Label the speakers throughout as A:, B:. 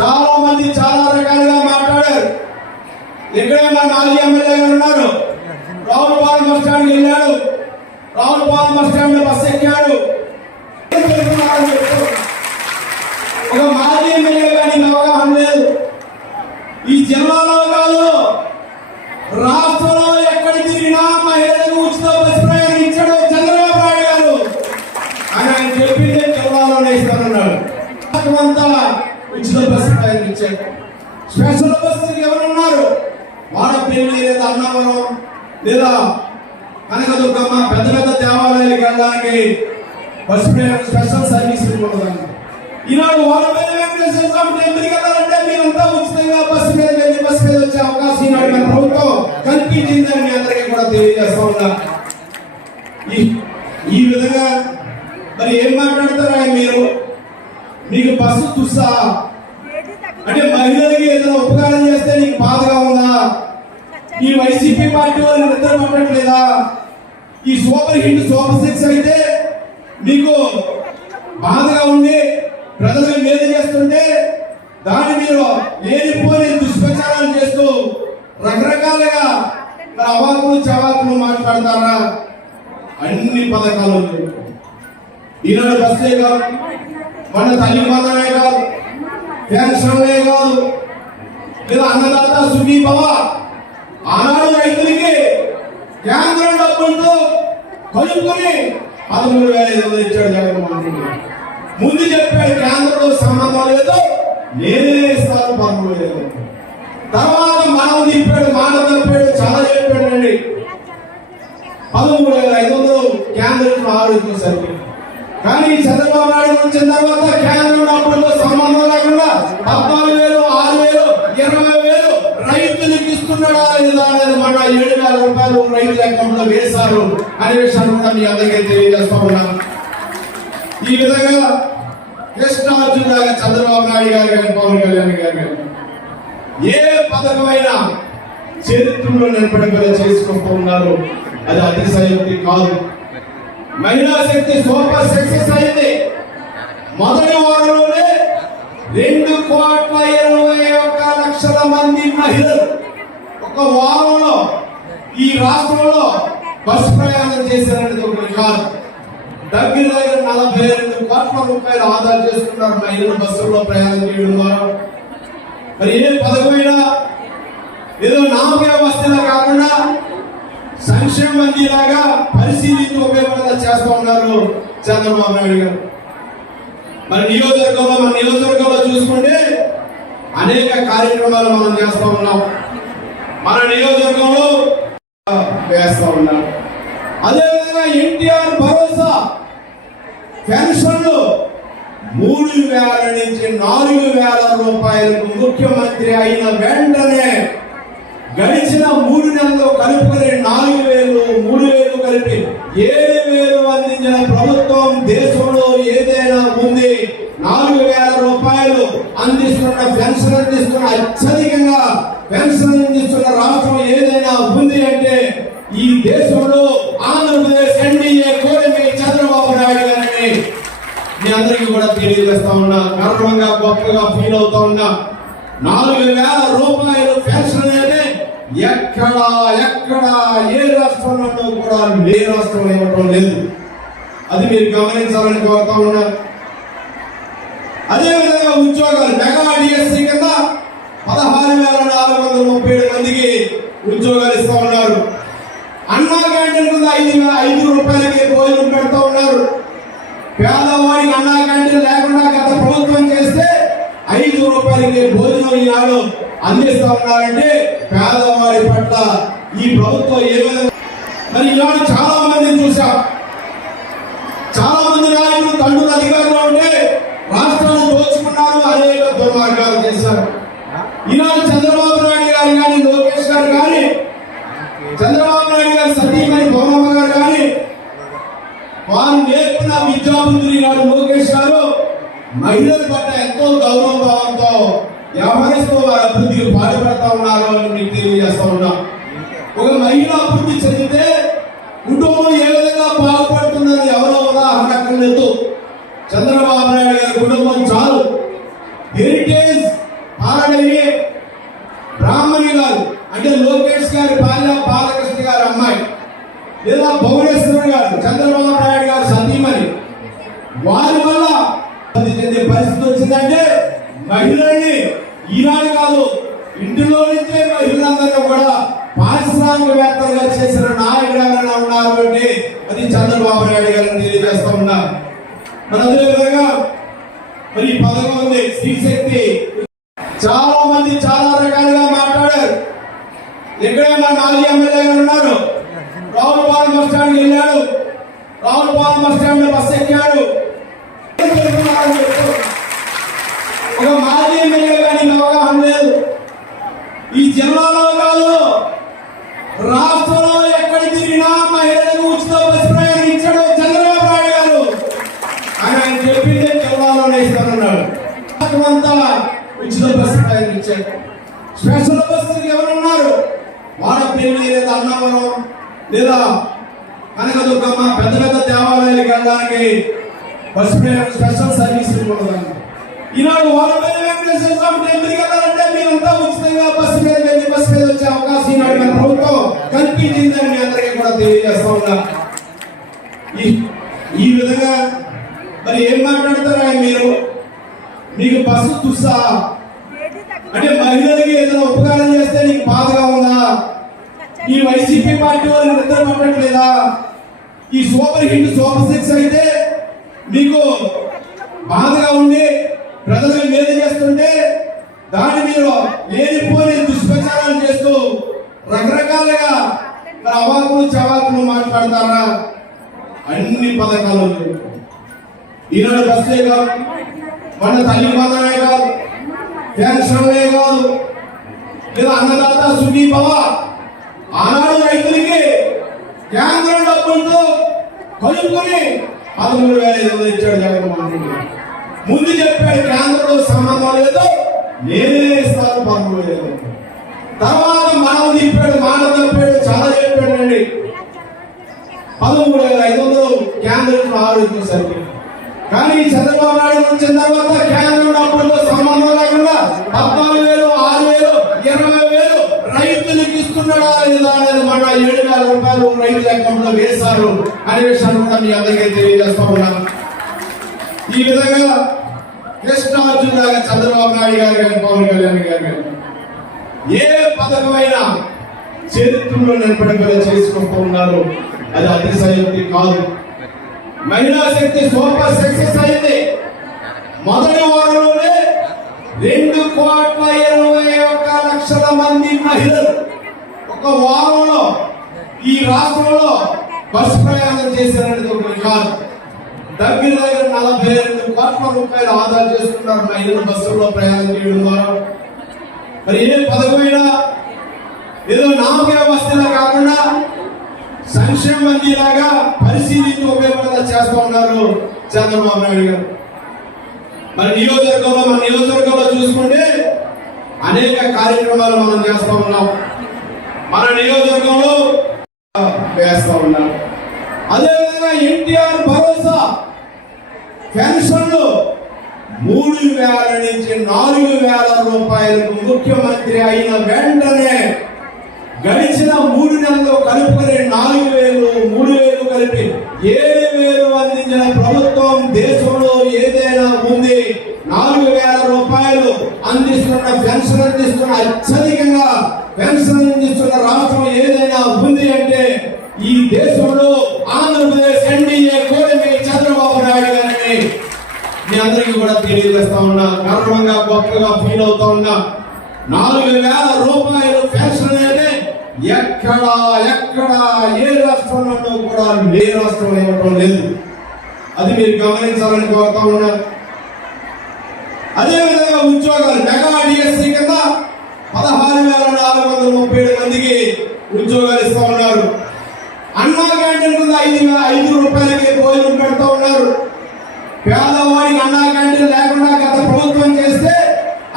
A: చాలా మంది చాలా రకాలుగా మాట్లాడారు. ఇక్కడే మా మాజీ ఎమ్మెల్యే గారు ఉన్నారు. రావులపాలెం బస్ స్టాండ్ వెళ్ళాడు. రావులపాలెం బస్ స్టాండ్లో బస్ ఎక్కాడు. ఒక మాజీ ఎమ్మెల్యే కానీ అవగాహన లేదు. ఈ జిల్లాలో కాదు రాష్ట్రంలో బస్సు స్పెషల్ సర్వీస్ ఉండదండి ఈనాడు వాడపల్లి వెంకటేశ్వర స్వామి టెంపుల్కి వెళ్ళాలంటే మీరంతా ఉచితంగా బస్సు మీద వెళ్ళి బస్సు మీద వచ్చే అవకాశం ఈనాడు మన ప్రభుత్వం కల్పించిందని మీ అందరికీ కూడా తెలియజేస్తా ఉన్నా. ఈ విధంగా మరి ఏం మాట్లాడతారా మీరు? మీకు బస్సు చూసా అంటే మహిళలకి ఏదైనా ఉపకారం చేస్తే నీకు బాధగా ఉందా? ఈ వైసీపీ పార్టీ వాళ్ళు నిద్ర పట్టట్లేదా? ఈ సూపర్ హిట్ సూపర్ సిక్స్ అయితే మీకు బాధగా ఉండి ప్రజలకు మేలు చేస్తుంటే దాని మీరు లేనిపోని దుష్ప్రచారాలు చేస్తూ రకరకాలుగా మరి అవాకులు చవాకులు మాట్లాడతారా? అన్ని పథకాలు ఈనాడు బస్సే కాదు మన తల్లి మాత్రమే కాదు పెన్షన్లే కాదు లేదా అన్నదాత సుఖీ భవ. ఆనాడు రైతులకి కేంద్రం డబ్బులతో కలుపుకొని పదమూడు వేల ఐదు వందలు ఇచ్చాడు జగన్మోహన్ రెడ్డి ముందు చెప్పాడు కేంద్రంలో సంబంధం లేదు. నేనే ఇస్తాను పదమూడు వేలు తర్వాత మనం తిప్పాడు మాట తప్పాడు చాలా చెప్పాడండి పదమూడు వేల ఐదు వందలు కేంద్రం ఆరోగ్యం సరిపోయింది కానీ చంద్రబాబు నాయుడు వచ్చిన తర్వాత కేంద్రం డబ్బులతో సంబంధం లేకుండా పద్నాలుగు వేలు వేలు ఇరవై వేలు రైతులకు ఇస్తున్నాడా లేదా అనేది మన ఏడు వేల రూపాయలు రైతుల అకౌంట్లో వేశారు అనే విషయాన్ని కూడా మీ అందరికీ తెలియజేస్తా ఉన్నాను ఈ విధంగా కృష్ణార్జునులాగా చంద్రబాబు నాయుడు గారు కానీ పవన్ కళ్యాణ్ గారు కానీ ఏ పథకమైనా చరిత్రలో నిలబడిపోయి చేసుకుంటూ ఉన్నారు. అది అతిశయోక్తి కాదు. మహిళా శక్తి సూపర్ సక్సెస్ అయింది మొదటి వారంలోనే రెండు కోట్ల లక్షల మంది మహిళలు ఒక వారంలో ఈ రాష్ట్రంలో బస్సు ప్రయాణం చేశారనేది ఒక రికార్డు దగ్గర దగ్గర నలభై రెండు కోట్ల రూపాయలు ఆదా చేసుకున్నారు మహిళలు బస్సుల్లో ప్రయాణం చేయడం ద్వారా. మరి ఏ పదమైనా ఏదో నామకే వస్తేలా కాకుండా సంక్షేమ మందిలాగా పరిశీలించి ఉపయోగపడేలా చేస్తా ఉన్నారు చంద్రబాబు నాయుడు గారు. మరి నియోజకవర్గంలో మన నియోజకవర్గంలో చూసుకుంటే అనేక కార్యక్రమాలు మనం చేస్తూ ఉన్నాం. మన నియోజకవర్గంలో వేస్తూ ఉన్నాం. అదేవిధంగా ఎన్టీఆర్ భరోసా పెన్షన్లు మూడు వేల నుంచి నాలుగు వేల రూపాయలకు ముఖ్యమంత్రి అయిన వెంటనే గడిచిన మూడు నెలలు కలుపుకొని నాలుగు వేలు మూడు వేలు కలిపి ఏడు వేలు అందించిన ప్రభుత్వం దేశంలో ఏ ఏదైనా ఉంది. నాలుగు వేల రూపాయలు అందిస్తున్న పెన్షన్ అందిస్తున్న అత్యధికంగా పెన్షన్ అందిస్తున్న రాష్ట్రం ఏదైనా ఉంది అంటే ఈ దేశంలో ఆంధ్రప్రదేశ్ ఎన్డీఏ కూటమి చంద్రబాబు నాయుడు గారిని మీ అందరికీ కూడా తెలియజేస్తా ఉన్నా. గర్వంగా గొప్పగా ఫీల్ అవుతా ఉన్నా. నాలుగు వేల రూపాయలు పెన్షన్ అనేది ఎక్కడ ఎక్కడ ఏ రాష్ట్రంలో కూడా ఏ రాష్ట్రంలో ఇవ్వటం లేదు. అది మీరు గమనించాలని కోరుతా ఉన్నా. అదే విధంగా ఉద్యోగాలు మెగా డిఎస్సి కింద పదహారు వేల నాలుగు వందల ముప్పై ఏడు మందికి ఉద్యోగాలు ఇస్తా ఉన్నారు. అన్నా క్యాంటీన్ కింద ఐదు వేల ఐదు రూపాయలకి భోజనం పెడతా ఉన్నారు. పేదవాడికి అన్నా క్యాంటీన్ లేకుండా గత ప్రభుత్వం చేస్తే ఐదు రూపాయలకి భోజనం ఈనాడు అందిస్తా ఉన్నారంటే పేదవాడి పట్ల ఈ ప్రభుత్వం ఏ విధంగా మరి ఈనాడు చాలా మందిని చూసాం చాలా మంది నాయకులు తండ్రులు అధికారంలో ఉంటే చేశారు ఈనాడు చంద్రబాబు నాయుడు గారు కానీ లోకేష్ గారు కానీ చంద్రబాబు నాయుడు గారు సతీమణి భౌమమ్మ గారు కానీ వారు నేర్పిన విద్యాబుద్ధులు ఈనాడు లోకేష్ గారు మహిళల పట్ల ఎంతో గౌరవ భావంతో వ్యవహరిస్తూ వారి అభివృద్ధికి పాటుపడతా ఉన్నారు అని మీకు తెలియజేస్తా ఉన్నాం. వారి వల్ల చెందే పరిస్థితి వచ్చిందంటే మహిళల్ని ఈనాడు కాదు ఇంటిలో నుంచే మహిళలందరూ కూడా పారిశ్రామికవేత్తలుగా చేసిన నాయకుడు ఎవరైనా ఉన్నారు అంటే అది చంద్రబాబు నాయుడు గారిని తెలియజేస్తా ఉన్నా. మన అదే విధంగా మరి పథకం ఉంది శ్రీశక్తి చాలా మంది చాలా రకాలుగా మాట్లాడారు. ఇక్కడే మన మాజీ ఎమ్మెల్యే గారు ఉన్నారు? రావులపాలెం బస్ స్టాండ్ వెళ్ళాడు. రావులపాలెం బస్ స్టాండ్ బస్ ఎక్కాడు. ఒక మాజీ ఎమ్మెల్యే కానీ అవగాహన లేదు. ఈ జిల్లాలో కాదు రాష్ట్రంలో ఎక్కడ తిరిగినా మహిళలకు ఉచిత బస్ ప్రయాణం ఇచ్చాడు చంద్రబాబు నాయుడు గారు. ఆయన చెప్పిందే జిల్లాలోనే ఇస్తానన్నాడు రాష్ట్రమంతా ఉచిత బస్ ప్రయాణం ఇచ్చాడు. స్పెషల్ బస్సులు ఎవరున్నారు? వాళ్ళ పేరు లేదా అన్నవరం లేదా కనకదుర్గమ్మ పెద్ద పెద్ద దేవాలయాలకు వెళ్ళడానికి బస్ ప్రయాణం స్పెషల్ సర్వీస్ ఉండదు ఈనాడు వాళ్ళ మీద వెంకటేశ్వర స్వామి టెంపుల్కి వెళ్ళాలంటే మీరంతా ఉచితంగా బస్సు మీద వెళ్ళి బస్సు మీద వచ్చే అవకాశం ఈనాడు మన ప్రభుత్వం కల్పించిందని మీ అందరికీ కూడా తెలియజేస్తా ఉన్నా. ఈ విధంగా మరి ఏం మాట్లాడతారా మీరు? నీకు బస్సు చూసా అంటే మహిళలకి ఏదైనా ఉపకారం చేస్తే నీకు బాధగా ఉందా? ఈ వైసీపీ పార్టీ వాళ్ళు నిద్ర పట్టట్లేదా? ఈ సూపర్ హిట్ సూపర్ సిక్స్ అయితే మీకు బాధగా ఉండి ప్రజలకు మేలు చేస్తుంటే దాని మీరు లేనిపోని దుష్ప్రచారాలు చేస్తూ రకరకాలుగా అవాకులు చవాకులు మాట్లాడతారా? అన్ని పథకాలు ఈనాడు బస్సే కాదు మన తల్లి వందనే కాదు పెన్షన్లే కాదు లేదా అన్నదాత సుఖీ భవ ఆనాడు రైతులకి కేంద్రం డబ్బులతో కలుపుకొని పదమూడు వేల ఐదు వందలు ఇచ్చాడు జగన్మోహన్ రెడ్డి ముందు చెప్పాడు కేంద్రంలో సంబంధం లేదు నేనే ఇస్తాను పదమూడు వేల తర్వాత మనం తిప్పాడు మాట తప్పాడు చాలా చెప్పాడండి. పదమూడు వేల ఐదు వందలు కేంద్రం ఆరోగ్యం సరిపోయింది. కానీ చంద్రబాబు నాయుడు వచ్చిన తర్వాత కేంద్రం డబ్బులతో సంబంధం లేకుండా పద్నాలుగు వేలు ఆరు వేలు ఇరవై వేలు రైతులకు ఇస్తున్నాడా లేదా అనేది మన ఏడు వేల రూపాయలు రైతుల అకౌంట్లో వేశారు అనే విషయాన్ని కూడా మీ అందరికీ తెలియజేస్తా ఉన్నా. ఈ విధంగా కృష్ణార్జున్ లాగా చంద్రబాబు నాయుడు గారు కానీ పవన్ కళ్యాణ్ గారు కానీ ఏ పథకమైనా చరిత్రలో నిలబడి చేసుకుంటూ ఉన్నారు. అది అతిశయోక్తి కాదు. మహిళా శక్తి సూపర్ సక్సెస్ అయింది. మొదటి వారంలోనే రెండు కోట్ల ఇరవై ఒక్క లక్షల మంది మహిళలు ఒక వారంలో ఈ రాష్ట్రంలో బస్సు ప్రయాణం చేశారనేది ఒక రికార్డు దగ్గర దగ్గర నలభై రెండు కోట్ల రూపాయలు ఆదా చేసుకున్నారు మహిళలు బస్సుల్లో ప్రయాణం చేయడం ద్వారా. మరి ఏ పదమైనా ఏదో నామకే వస్తున్నా కాకుండా సంక్షేమ లాగా పరిశీలించి ఉపయోగపడేలా చేస్తూ ఉన్నారు చంద్రబాబు నాయుడు గారు. మరి నియోజకవర్గంలో మన నియోజకవర్గంలో చూసుకుంటే అనేక కార్యక్రమాలు మనం చేస్తూ ఉన్నాం. మన నియోజకవర్గంలో వేస్తా ఉన్నాం. అదేవిధంగా ఎన్టీఆర్ భరోసా పెన్షన్లు మూడు వేల నుంచి నాలుగు వేల రూపాయలకు ముఖ్యమంత్రి అయిన వెంటనే గడిచిన మూడు నెలలు కలుపుకొని నాలుగు వేలు మూడు వేలు కలిపి ఏడు వేలు అందించిన ప్రభుత్వం దేశంలో ఏదైనా ఉంది. నాలుగు వేల రూపాయలు అందిస్తున్న పెన్షన్ అందిస్తున్న అత్యధికంగా పెన్షన్ అందిస్తున్న రాష్ట్రం ఏదైనా ఉంది అంటే ఈ దేశంలో ఆంధ్రప్రదేశ్ ఎన్డీఏ కూటమి చంద్రబాబు నాయుడు గారిని మీ అందరికీ కూడా తెలియజేస్తా ఉన్నా. గర్వంగా గొప్పగా ఫీల్ అవుతా ఉన్నా. నాలుగు వేల రూపాయలు ఎక్కడ ఎక్కడ ఏ రాష్ట్రంలోనూ కూడా ఏ రాష్ట్రం ఇవ్వటం లేదు. అది మీరు గమనించాలని కోరుతా ఉన్నా. అదే విధంగా ఉద్యోగాలు మెగా డిఎస్సి కింద పదహారు వేల నాలుగు వందల ముప్పై ఏడు మందికి ఉద్యోగాలు ఇస్తా ఉన్నారు. అన్నా క్యాంటీన్ కింద ఐదు వేల ఐదు రూపాయలకి భోజనం పెడతా ఉన్నారు. పేదవాడికి అన్నా క్యాంటీన్ లేకుండా గత ప్రభుత్వం చేస్తే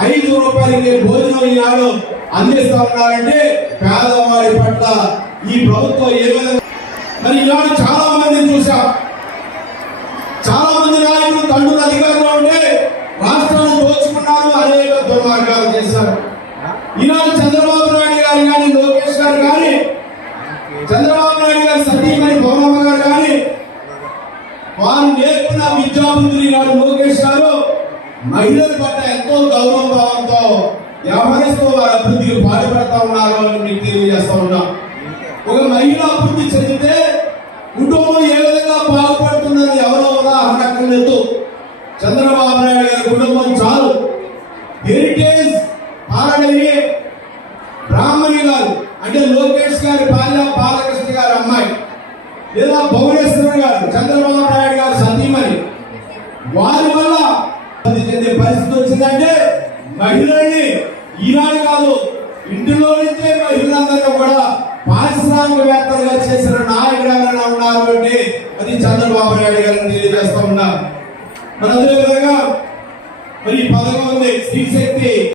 A: ఐదు రూపాయలకి భోజనం ఈనాడు అందిస్తా ఉన్నారంటే పేదవాడి పట్ల ఈ ప్రభుత్వం ఏ విధంగా మరి ఇలాంటి చాలా మందిని చూసాం. చాలా మంది నాయకులు తండ్రులు అధికారంలో ఉంటే రాష్ట్రాన్ని దోచుకున్నారు అనేక దుర్మార్గాలు చేశారు. ఈనాడు చంద్రబాబు నాయుడు గారు కానీ లోకేష్ గారు కానీ చంద్రబాబు నాయుడు గారు సతీమణి భవనమ్మ గారు కానీ వారు నేర్పిన విద్యాబుద్ధులు ఈనాడు లోకేష్ గారు మహిళల పట్ల ఎంతో గౌరవ భావంతో వ్యవహరిస్తూ వారి అభివృద్ధికి పాటుపడతా ఉన్నారు అని మీకు తెలియజేస్తా ఉన్నాం. ఒక మహిళ అభివృద్ధి చెందితే కుటుంబం ఏ విధంగా బాగుపడుతుందని ఎవరో ఉదాహరణ లేదు చంద్రబాబు నాయుడు గారి కుటుంబం చాలు. హెరిటేజ్ పాలడని బ్రాహ్మణి గారు అంటే లోకేష్ గారి భార్య బాలకృష్ణ గారి అమ్మాయి లేదా భువనేశ్వర్ గారు చంద్రబాబు అందరూ కూడా పారిశ్రామికవేత్తలుగా చేసిన నాయకుడు ఎవరైనా ఉన్నారు అంటే అది చంద్రబాబు నాయుడు గారిని తెలియజేస్తా ఉన్నారు మరి అదే విధంగా మరి ఈ పథకం ఉంది స్త్రీ శక్తి.